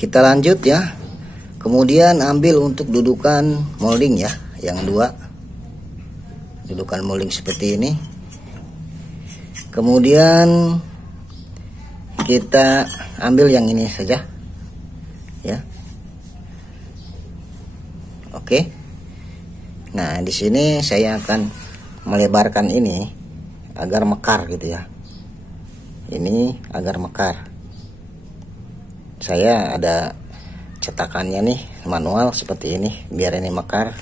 kita lanjut ya. Kemudian ambil untuk dudukan molding ya, yang dua. Dudukan molding seperti ini. Kemudian kita ambil yang ini saja ya. Oke. Nah, di sini saya akan melebarkan ini agar mekar gitu ya. Ini agar mekar. Saya ada cetakannya nih, manual seperti ini biar ini mekar.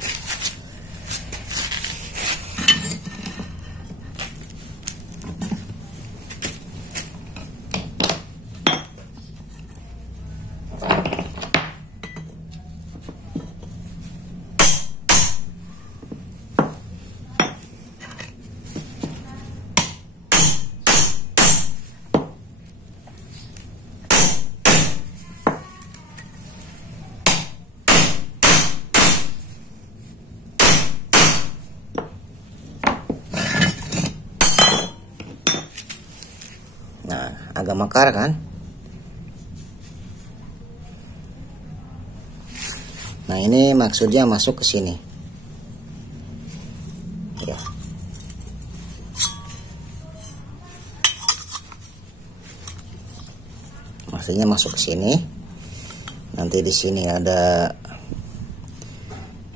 Nah, agak mekar kan? Nah, ini maksudnya masuk ke sini. Ya. Maksudnya masuk ke sini. Nanti di sini ada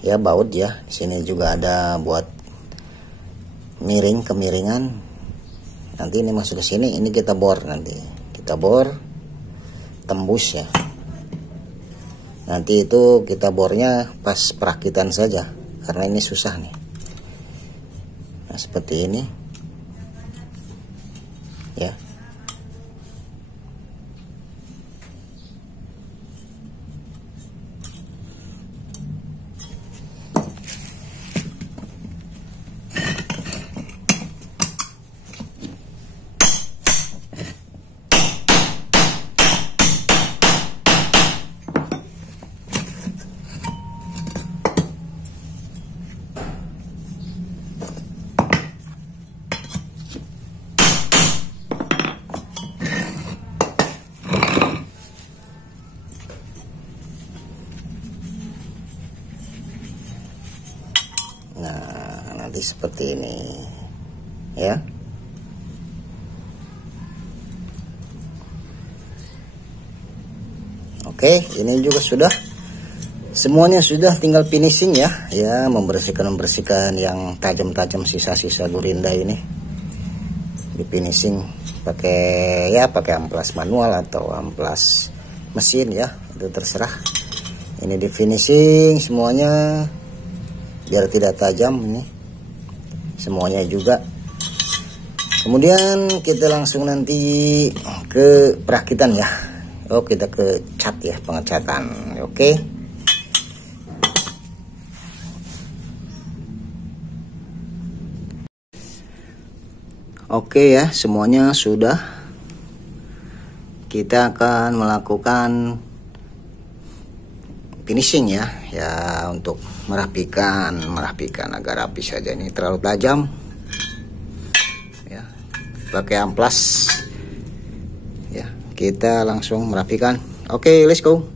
ya baut ya. Di sini juga ada buat miring, kemiringan. Nanti ini masuk ke sini, ini kita bor nanti. Kita bor tembus ya. Nanti itu kita bornya pas perakitan saja karena ini susah nih. Nah, seperti ini. Ya. Nah, nanti seperti ini ya. Oke, ini juga sudah semuanya, sudah tinggal finishing ya. Ya, membersihkan yang tajam-tajam, sisa-sisa gurinda ini di finishing pakai amplas manual atau amplas mesin ya, itu terserah. Ini di finishing semuanya biar tidak tajam ini semuanya juga. Kemudian kita langsung nanti ke perakitan ya. Oh, kita ke cat ya, pengecatan. Oke. Oke ya, semuanya sudah. Kita akan melakukan finishing ya, untuk merapikan agar rapi saja. Ini terlalu tajam ya, pakai amplas ya. Kita langsung merapikan. Oke, let's go.